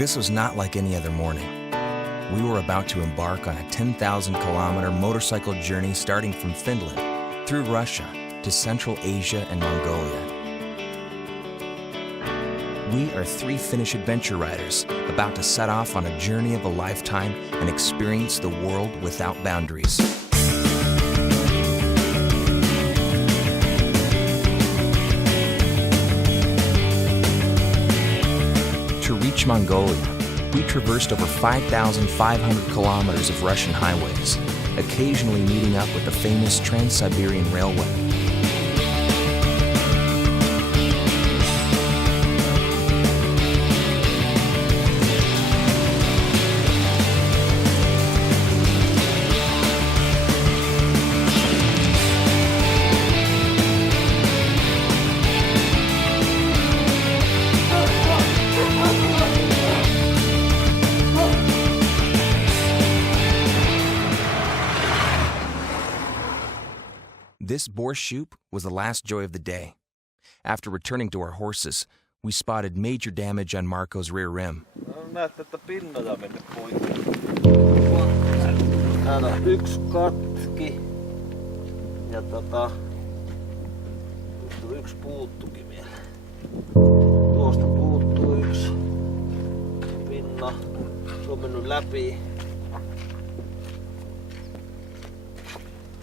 This was not like any other morning. We were about to embark on a 10,000-kilometer motorcycle journey starting from Finland, through Russia, to Central Asia and Mongolia. We are 3 Finnish adventure riders about to set off on a journey of a lifetime and experience the world without boundaries. To reach Mongolia, we traversed over 5,500 kilometers of Russian highways, occasionally meeting up with the famous Trans-Siberian Railway. This borscht was the last joy of the day. After returning to our horses, we spotted major damage on Marco's rear rim. Näette, että pinnoja on mennyt poikki. Täällä on yksi katki ja yksi puuttukin vielä. Tuosta puuttuu yksi pinna. Se on mennyt läpi.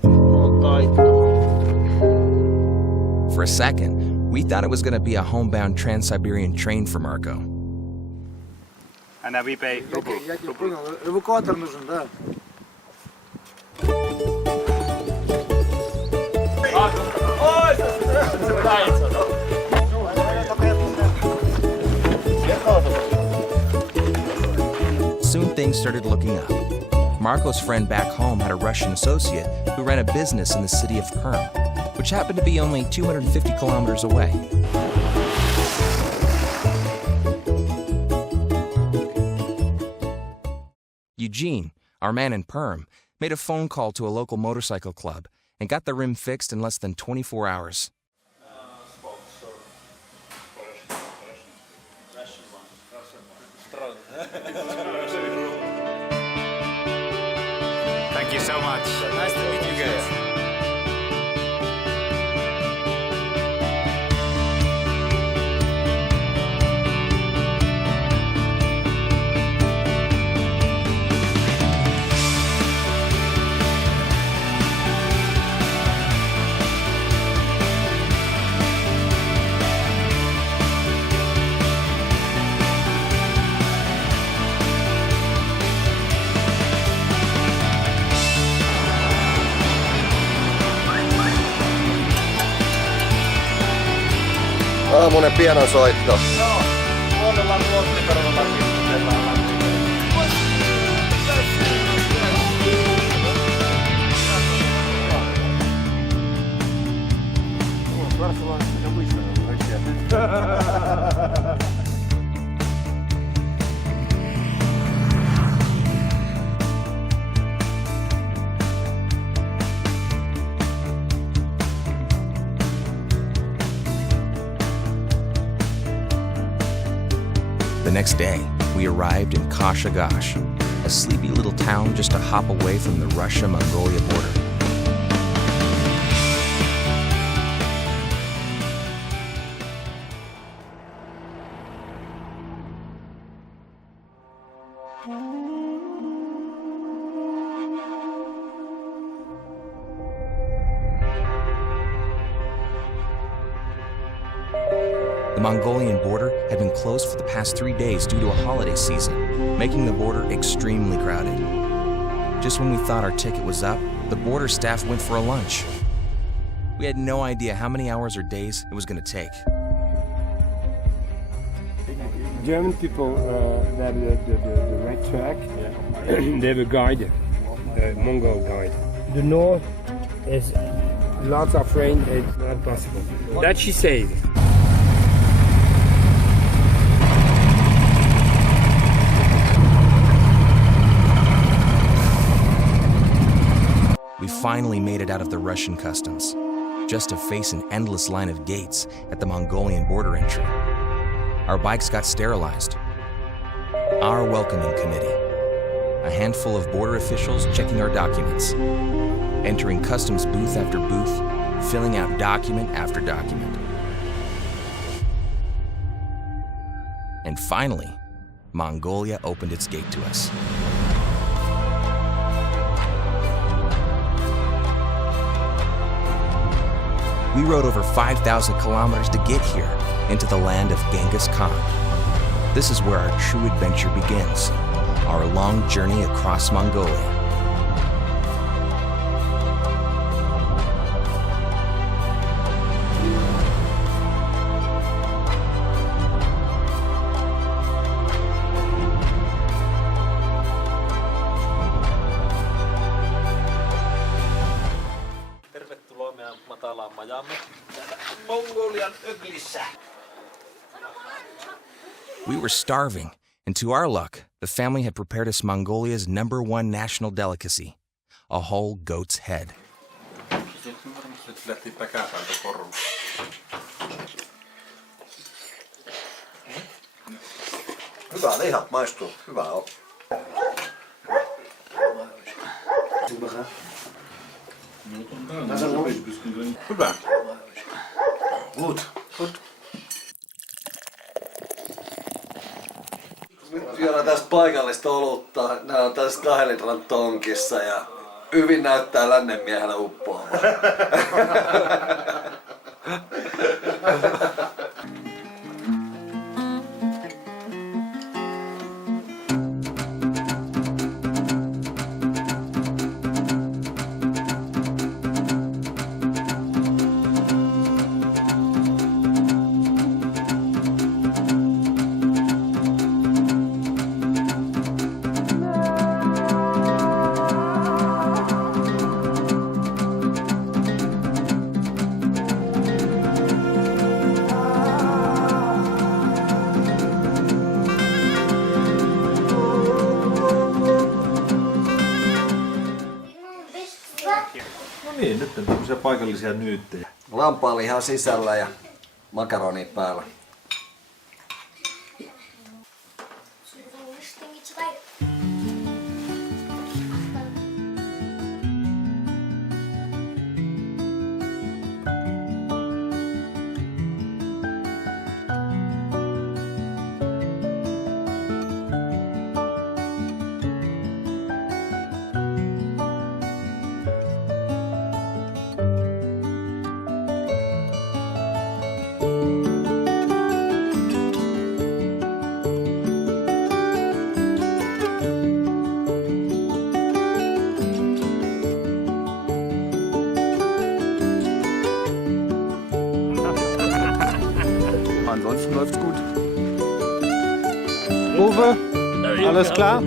On taittunut. For a second, we thought it was going to be a homebound Trans-Siberian train for Marco. And we pay ruble. Эвакуатор нужен, да. Soon things started looking up. Marco's friend back home had a Russian associate who ran a business in the city of Perm, which happened to be only 250 kilometers away. Eugene, our man in Perm, made a phone call to a local motorcycle club and got the rim fixed in less than 24 hours. Thank you so much. Nice to meet you guys. Aamunen pianonsoitto. Joo, kuunnellaan luottiperunolla kiskutellaan. The next day, we arrived in Kashyagash, a sleepy little town just a hop away from the Russia-Mongolia border. The Mongolian border had been closed for the past 3 days due to a holiday season, making the border extremely crowded. Just when we thought our ticket was up, the border staff went for a lunch. We had no idea how many hours or days it was going to take. German people, they have the right track. They have a guide, a Mongol guide. The north is lots of rain, it's not possible. That she said. We finally made it out of the Russian customs, just to face an endless line of gates at the Mongolian border entry. Our bikes got sterilized. Our welcoming committee. A handful of border officials checking our documents, entering customs booth after booth, filling out document after document. And finally, Mongolia opened its gate to us. We rode over 5,000 kilometers to get here, into the land of Genghis Khan. This is where our true adventure begins, our long journey across Mongolia. Tervetuloa meidän matalaan majamme Mongolian öglissä. We were starving, and to our luck, the family had prepared us Mongolia's #1 national delicacy, a whole goat's head. Hyvä lihat maistuu. Hyvä on. Hyvä. Good. Good. Nyt juodaan tästä paikallista olutta. Nää on tässä 2 litran tonkissa ja hyvin näyttää lännen miehellä uppoamaan. No niin, nyt on tämmöisiä paikallisia nyyttejä. Lampaanliha sisällä ja makaroni päällä. Ansonsten läuft's gut. Uwe, alles klar?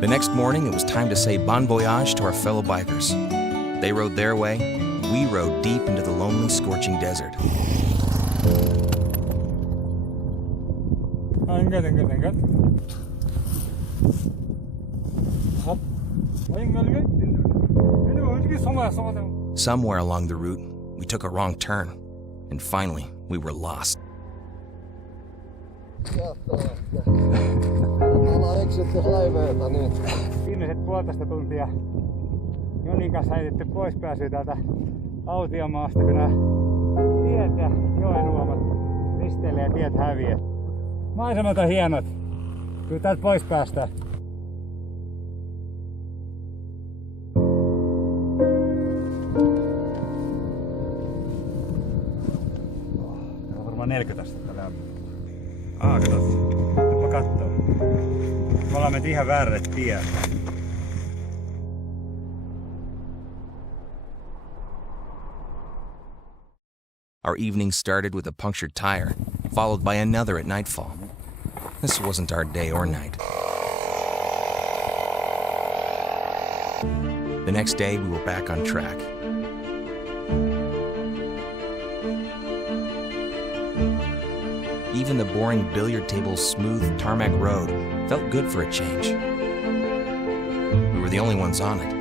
The next morning, it was time to say bon voyage to our fellow bikers. They rode their way, we rode deep into the lonely, scorching desert. Somewhere along the route, we took a wrong turn, and finally, we were lost. Viimeiset 1,5 tuntia Jonin kanssa heitetty pois pääsyä täältä autiomaasta, kun nämä tiet ja joenuomat risteilee ja tiet häviää. Maisemat on hienot, kyllä täältä pois päästään. On varmaan 40 astetta lämpöä. Kato. Mä kattoo. Me ollaan mennyt ihan väärälle tielle. Our evening started with a punctured tire, followed by another at nightfall. This wasn't our day or night. The next day, we were back on track. Even the boring billiard table's smooth tarmac road felt good for a change. We were the only ones on it.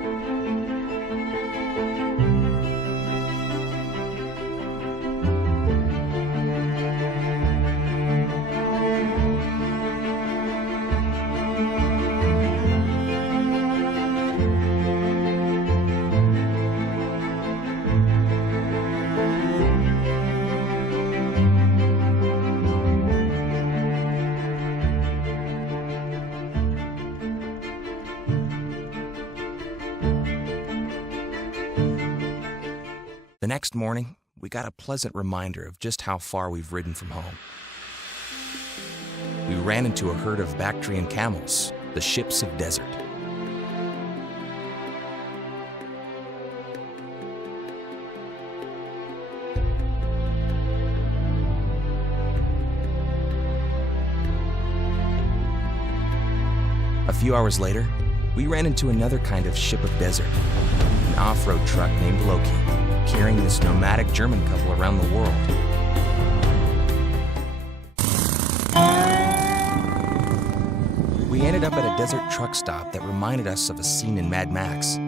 The next morning, we got a pleasant reminder of just how far we've ridden from home. We ran into a herd of Bactrian camels, the ships of desert. A few hours later, we ran into another kind of ship of desert, an off-road truck named Loki, carrying this nomadic German couple around the world. We ended up at a desert truck stop that reminded us of a scene in Mad Max.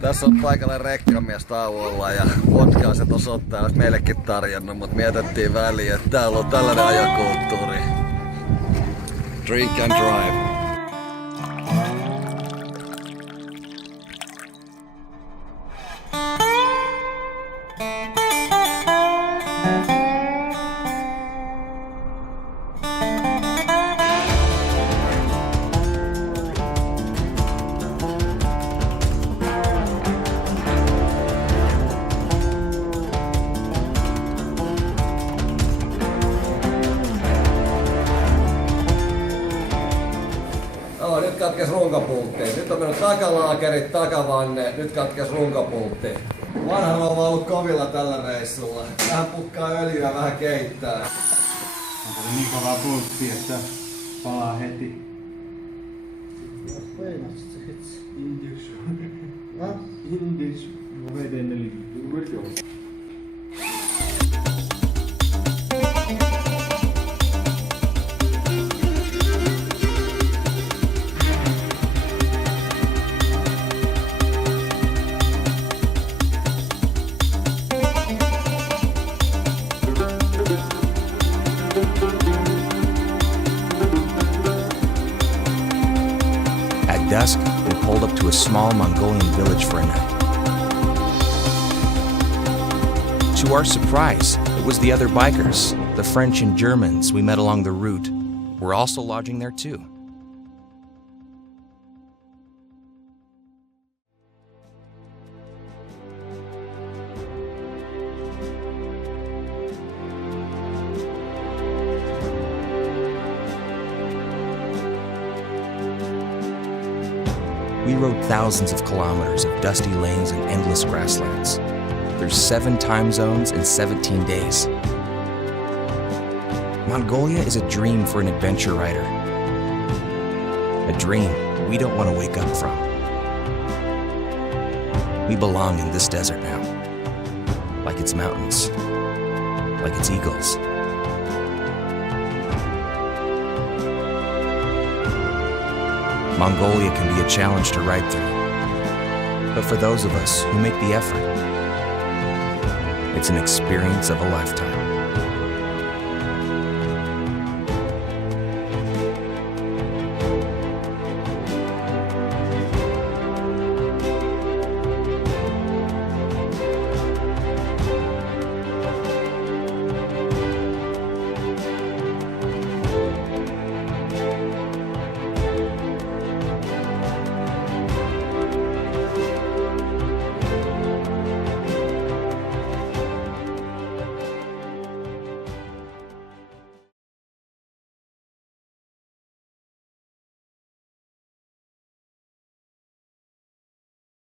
Tässä on paikalla rekkamies tauolla ja vodkaa se tossa ottaa, olisi meillekin tarjonnut, mutta mietittiin väliin, että täällä on tällainen ajokulttuuri. Drink and drive. Nyt katkes runkopulttiin. Nyt on mennyt takalaakerit, takavanne, nyt katkes runkopulttiin. Vanha rouva on ollut kovilla tällä reissulla. Vähän pukkaa öljyä, vähän keittää. Onko se niin kovaa pulttia, että palaa heti? At dusk, we pulled up to a small Mongolian village for a night. To our surprise, it was the other bikers, the French and Germans we met along the route, were also lodging there too. We rode thousands of kilometers of dusty lanes and endless grasslands. There's 7 time zones in 17 days. Mongolia is a dream for an adventure rider. A dream we don't want to wake up from. We belong in this desert now. Like its mountains. Like its eagles. Mongolia can be a challenge to ride through. But for those of us who make the effort, it's an experience of a lifetime.